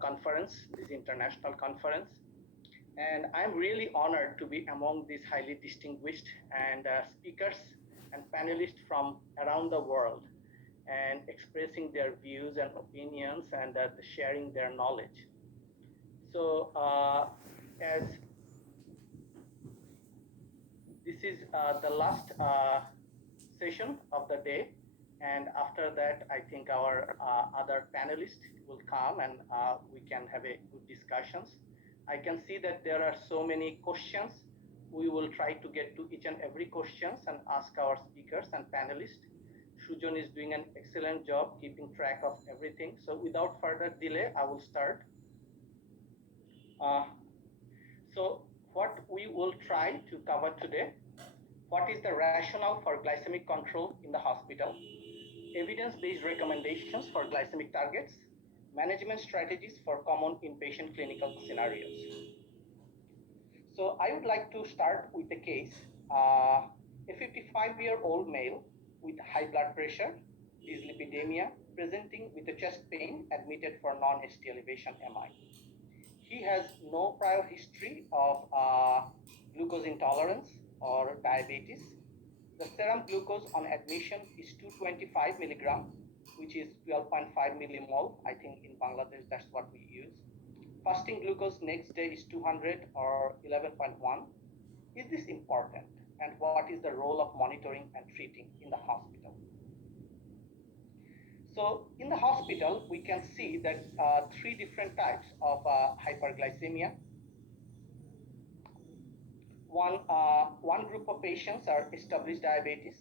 conference, this international conference. And I'm really honored to be among these highly distinguished and speakers and panelists from around the world and expressing their views and opinions and sharing their knowledge. So as this is the last session of the day, and after that, I think our other panelists will come and we can have a good discussions. I can see that there are so many questions. We will try to get to each and every questions and ask our speakers and panelists. Sujon is doing an excellent job keeping track of everything. So without further delay, I will start. So what we will try to cover today: what is the rationale for glycemic control in the hospital, evidence-based recommendations for glycemic targets, management strategies for common inpatient clinical scenarios. So I would like to start with a case, a 55-year-old male with high blood pressure, dyslipidemia, presenting with a chest pain, admitted for non-ST elevation MI. He has no prior history of glucose intolerance or diabetes. The serum glucose on admission is 225 milligram, which is 12.5 millimole. I think in Bangladesh, that's what we use. Fasting glucose next day is 200 or 11.1. Is this important? And what is the role of monitoring and treating in the hospital? So in the hospital, we can see that three different types of hyperglycemia. One group of patients are established diabetes,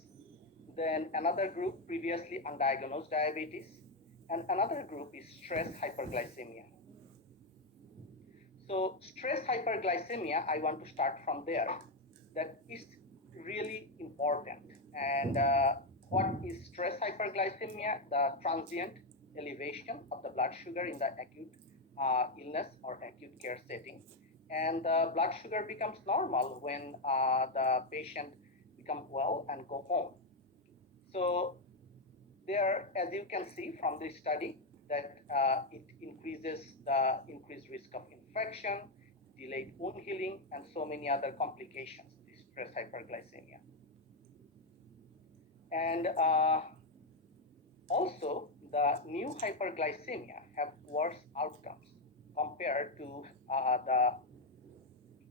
then another group previously undiagnosed diabetes, and another group is stress hyperglycemia. So stress hyperglycemia, I want to start from there. That is really important. And what is stress hyperglycemia? The transient elevation of the blood sugar in the acute illness or acute care setting. And the blood sugar becomes normal when the patient becomes well and go home. So there, as you can see from this study, that it increases the increased risk of infection, delayed wound healing, and so many other complications, this stress hyperglycemia. And also, the new hyperglycemia have worse outcomes compared to the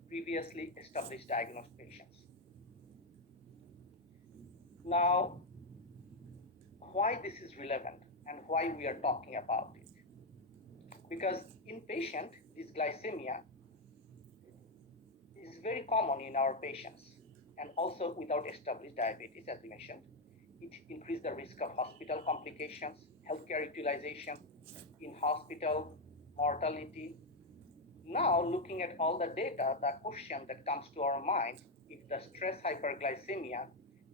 previously established diagnosed patients. Now, why this is relevant and why we are talking about it? Because in patient, this glycemia is very common in our patients, and also without established diabetes, as we mentioned. It increases the risk of hospital complications, healthcare utilization, in hospital mortality. Now, looking at all the data, the question that comes to our mind, if the stress hyperglycemia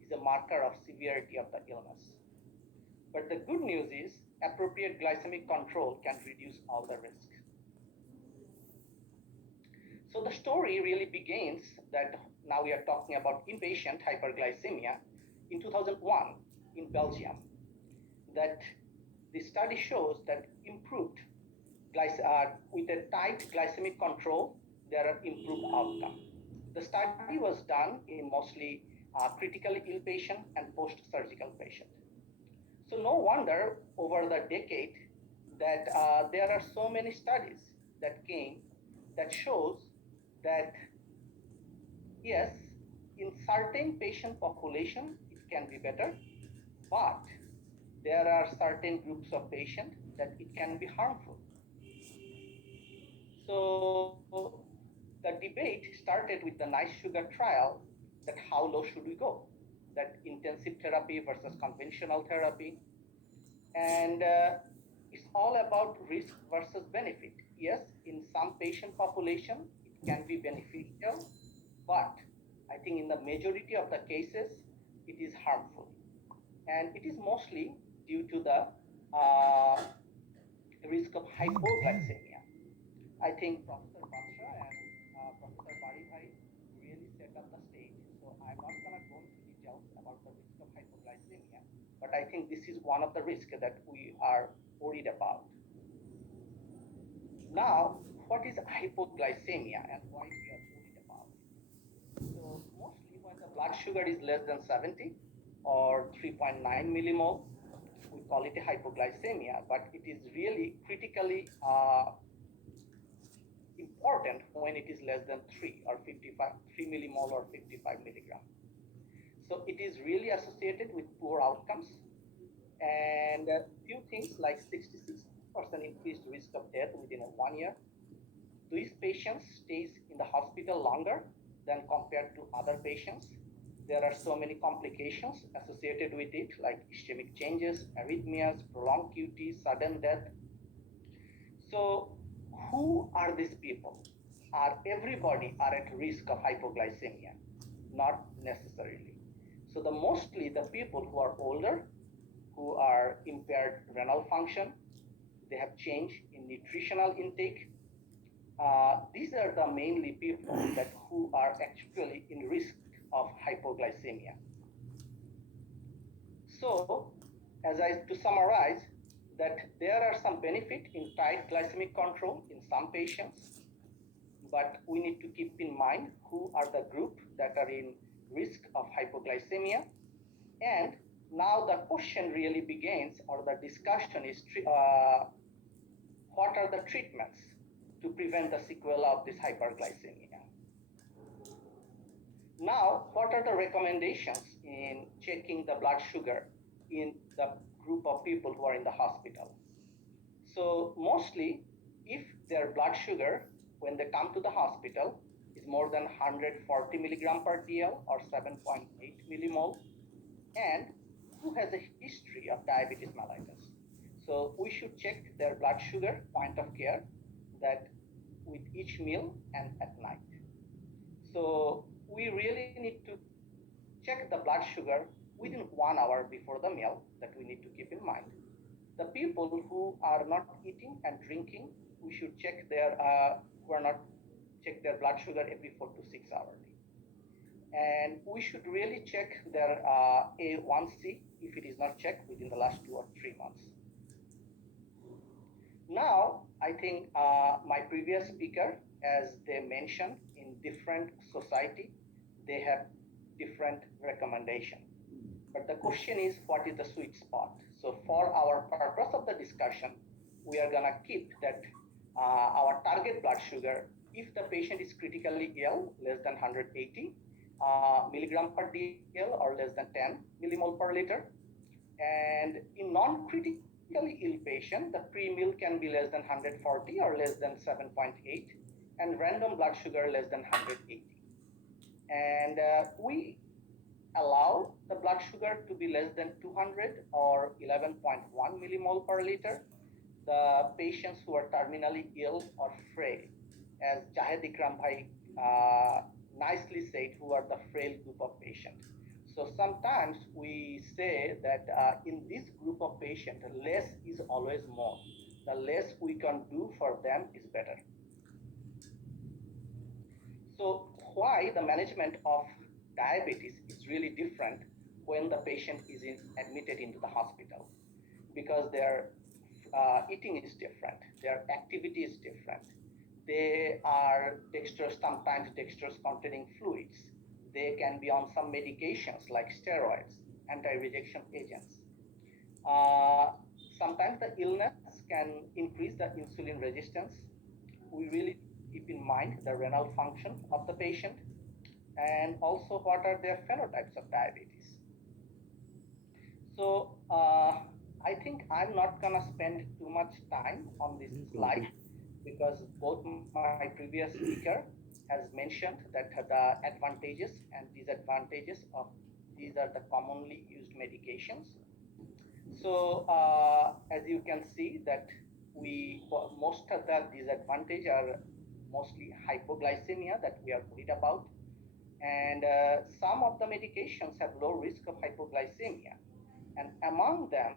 is a marker of severity of the illness. But the good news is appropriate glycemic control can reduce all the risk. So the story really begins that now we are talking about inpatient hyperglycemia in 2001 in Belgium. That the study shows that improved with a tight glycemic control, there are improved outcomes. The study was done in mostly critically ill patient and post-surgical patient. So no wonder over the decade that there are so many studies that came that shows that yes, in certain patient population it can be better, but there are certain groups of patients that it can be harmful. So the debate started with the NICE sugar trial, that how low should we go? That intensive therapy versus conventional therapy. And it's all about risk versus benefit. Yes, in some patient population, it can be beneficial, but I think in the majority of the cases, it is harmful. And it is mostly due to the risk of hypoglycemia. I think Professor Batra and Professor Baribhai really set up the stage. So I'm not going to go into details about the risk of hypoglycemia, but I think this is one of the risks that we are worried about. Now, what is hypoglycemia and why we are worried about it? So, mostly when the blood sugar is less than 70 or 3.9 millimole, we call it a hypoglycemia, but it is really critically important when it is less than 3 or 55, 3 millimole or 55 milligram. So it is really associated with poor outcomes and few things like 66% increased risk of death within 1 year. These patients stays in the hospital longer than compared to other patients. There are so many complications associated with it, like ischemic changes, arrhythmias, prolonged QT, sudden death. So who are these people? Are everybody are at risk of hypoglycemia? Not necessarily. So mostly the people who are older, who are impaired renal function, they have change in nutritional intake. These are the mainly people that who are actually in risk of hypoglycemia. So, to summarize, that there are some benefit in tight glycemic control in some patients, but we need to keep in mind who are the group that are in risk of hypoglycemia. And now the question really begins, or the discussion is, what are the treatments to prevent the sequela of this hyperglycemia? Now, what are the recommendations in checking the blood sugar in the group of people who are in the hospital? So mostly, if their blood sugar, when they come to the hospital, is more than 140 milligram per DL or 7.8 millimole, and who has a history of diabetes mellitus. So we should check their blood sugar point of care that with each meal and at night. So we really need to check the blood sugar within 1 hour before the meal, that we need to keep in mind. The people who are not eating and drinking, we should check who are not check their blood sugar every 4 to 6 hours. And we should really check their A1C if it is not checked within the last 2 or 3 months. Now, I think my previous speaker, as they mentioned, in different society, they have different recommendation. But the question is, what is the sweet spot? So for our purpose of the discussion, we are gonna keep that our target blood sugar, if the patient is critically ill, less than 180 milligram per DL or less than 10 millimole per liter. And in non-critically ill patient, the pre-meal can be less than 140 or less than 7.8, and random blood sugar less than 180. And we allow the blood sugar to be less than 200 or 11.1 millimole per liter. The patients who are terminally ill or frail, as Jahed Ikram Bhai nicely said, who are the frail group of patients. So sometimes we say that in this group of patients, less is always more. The less we can do for them is better. So why the management of diabetes is really different when the patient is admitted into the hospital? Because their eating is different, their activity is different. They are sometimes dextrose containing fluids. They can be on some medications like steroids, anti-rejection agents. Sometimes the illness can increase the insulin resistance. We really keep in mind the renal function of the patient, and also what are their phenotypes of diabetes. So I think I'm not gonna spend too much time on this slide, because both my previous speaker has mentioned that the advantages and disadvantages of these are the commonly used medications. So as you can see that most of the disadvantages are mostly hypoglycemia that we are worried about, and some of the medications have low risk of hypoglycemia, and among them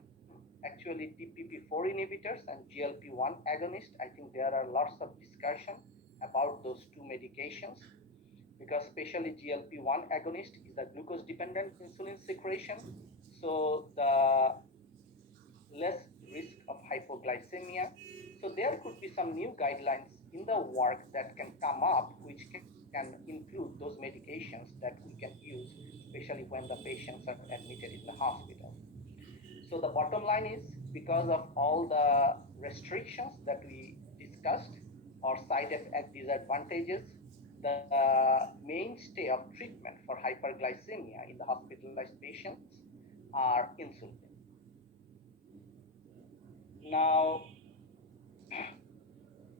actually DPP4 inhibitors and GLP-1 agonists. I think there are lots of discussion about those two medications, because especially GLP-1 agonist is a glucose dependent insulin secretion, so the less risk of hypoglycemia. So there could be some new guidelines in the work that can come up, which can include those medications that we can use, especially when the patients are admitted in the hospital. So the bottom line is, because of all the restrictions that we discussed or side effect disadvantages, the mainstay of treatment for hyperglycemia in the hospitalized patients are insulin. Now,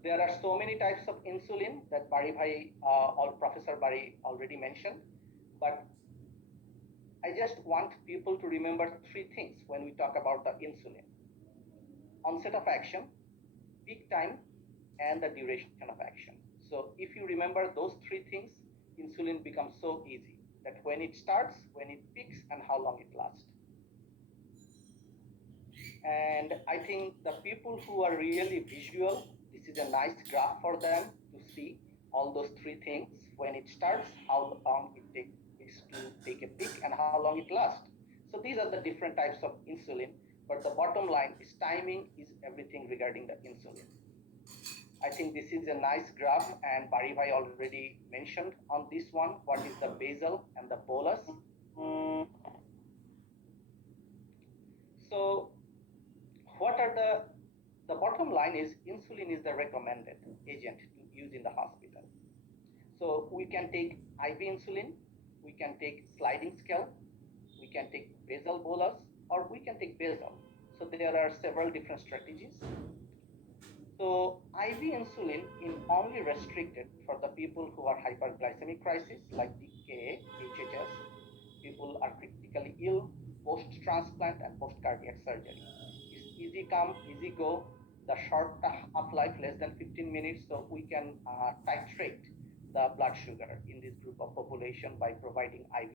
there are so many types of insulin that Professor Bari already mentioned, but I just want people to remember three things when we talk about the insulin: onset of action, peak time, and the duration of action. So if you remember those three things, insulin becomes so easy, that when it starts, when it peaks, and how long it lasts. And I think the people who are really visual, this is a nice graph for them to see all those three things: when it starts, how long it takes to take a peak, and how long it lasts. So these are the different types of insulin, but the bottom line is timing is everything regarding the insulin. I think this is a nice graph, and Baribhai already mentioned on this one what is the basal and the bolus. So what are the bottom line is, insulin is the recommended agent to use in the hospital. So we can take IV insulin, we can take sliding scale, we can take basal bolus, or we can take basal. So there are several different strategies. So IV insulin is only restricted for the people who are hyperglycemic crisis, like DKA, HHS, people are critically ill, post-transplant and post-cardiac surgery. It's easy come, easy go, the short half-life, less than 15 minutes, so we can titrate the blood sugar in this group of population by providing IV